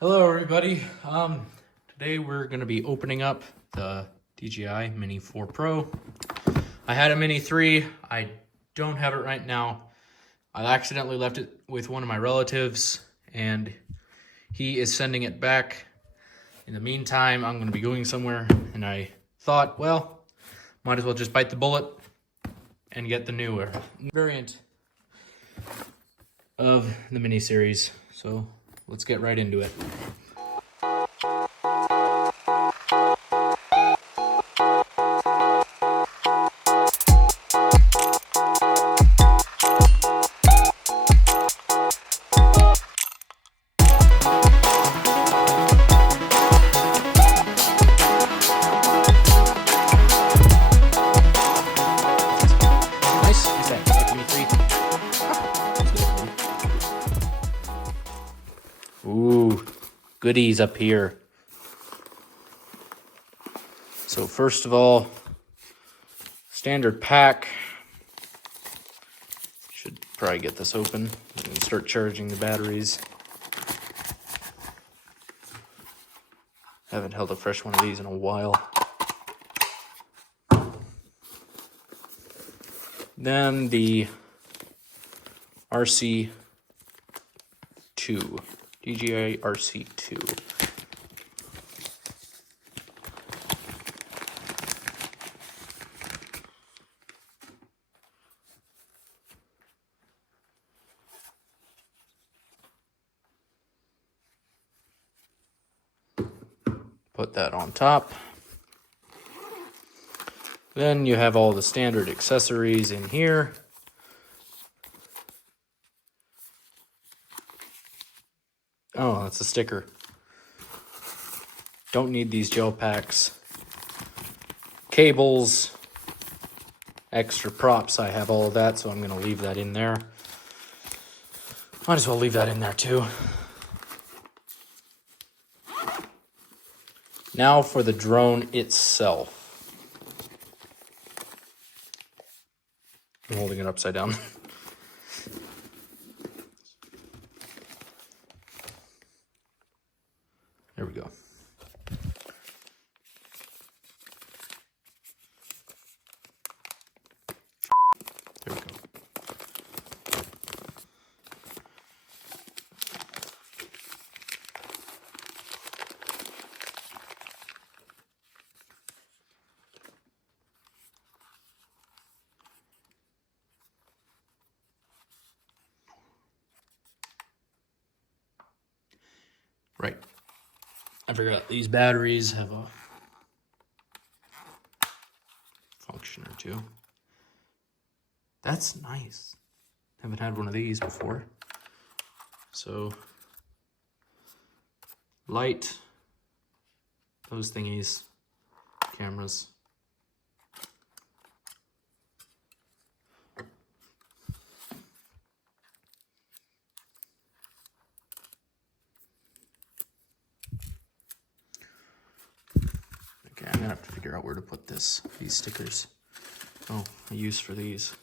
Hello everybody. Today we're going to be opening up the DJI Mini 4 Pro. I had a Mini 3. I don't have it right now. I accidentally left it with one of my relatives and he is sending it back. In the meantime, I'm going to be going somewhere and I thought, well, might as well just bite the bullet and get the newer variant of the Mini series. So let's get right into it. Ooh, goodies up here. So first of all, standard pack. Should probably get this open and start charging the batteries. Haven't held a fresh one of these in a while. Then the RC2. DJI RC2. Put that on top. Then you have all the standard accessories in here. Oh, that's a sticker. Don't need these gel packs. Cables, extra props, I have all of that, so I'm going to leave that in there. Might as well leave that in there too. Now for the drone itself. I'm holding it upside down. There we go. There we go. Right. I forgot these batteries have a function or two. That's nice. Haven't had one of these before. So, light, those thingies, cameras. Okay, I'm gonna have to figure out where to put these stickers. Oh, a use for these.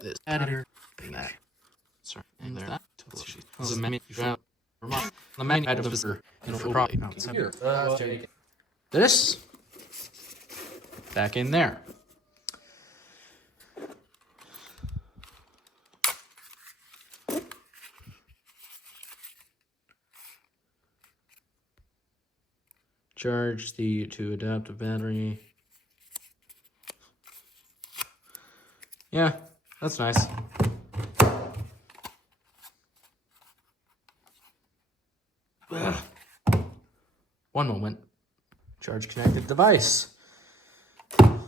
This adder, that. Sorry, and there. The menu. The menu item is for here. This back in there. Charge to adaptive battery. Yeah, that's nice. Ugh. One moment. Charge connected device. Now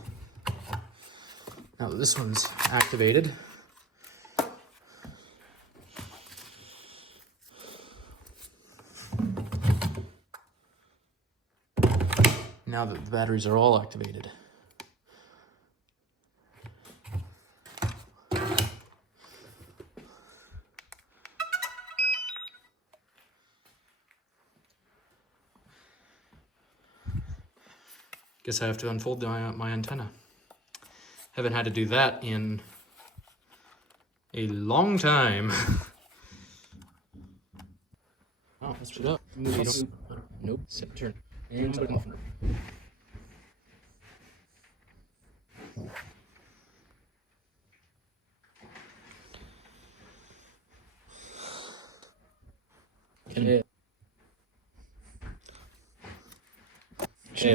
that this one's activated, now that the batteries are all activated, Guess I have to unfold my antenna. Haven't had to do that in a long time. Oh, let's put it up. Nope. Set turn. And put it off.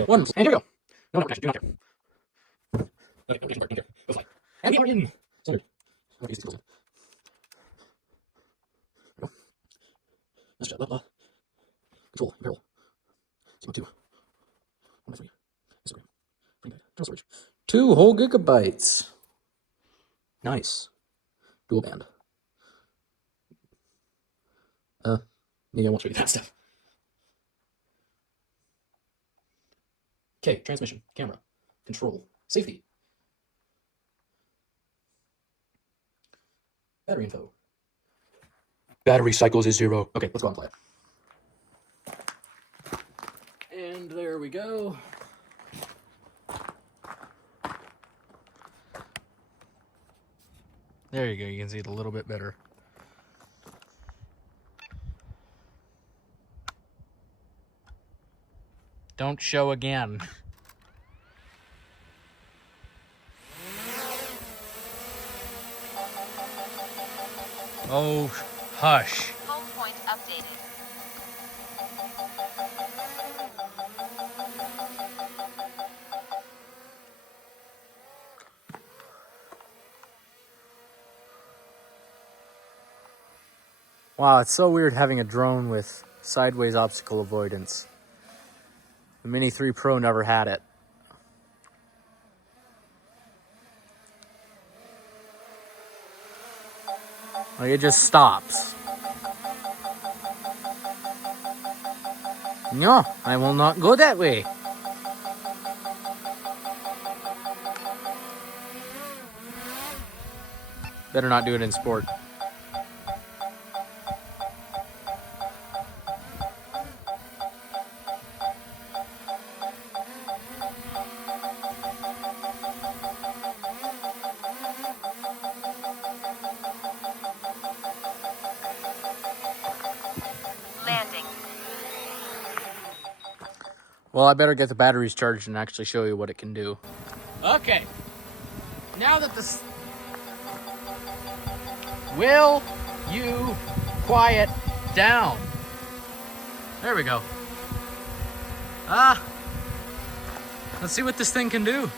One. And here we go. No, actually, do not care. Okay, don't care. Go fly. And we are in. Centered. Okay, this goes in. Go. Let's chat. Control. Barrel. 2. 1 by 3. Instagram. Frame guide. Internal storage. 2 whole gigabytes. Nice. Dual band. Maybe I won't show you that stuff. Okay, transmission, camera, control, safety. Battery info. Battery cycles is 0. Okay, let's go and play it. And there we go. There you go, you can see it a little bit better. Don't show again. Oh, hush. Home point updated. Wow, it's so weird having a drone with sideways obstacle avoidance. The Mini 3 Pro never had it. Like, it just stops. No, I will not go that way. Better not do it in sport. Landing. Well, I better get the batteries charged and actually show you what it can do. Okay. Now that this... Will you quiet down? There we go. Let's see what this thing can do.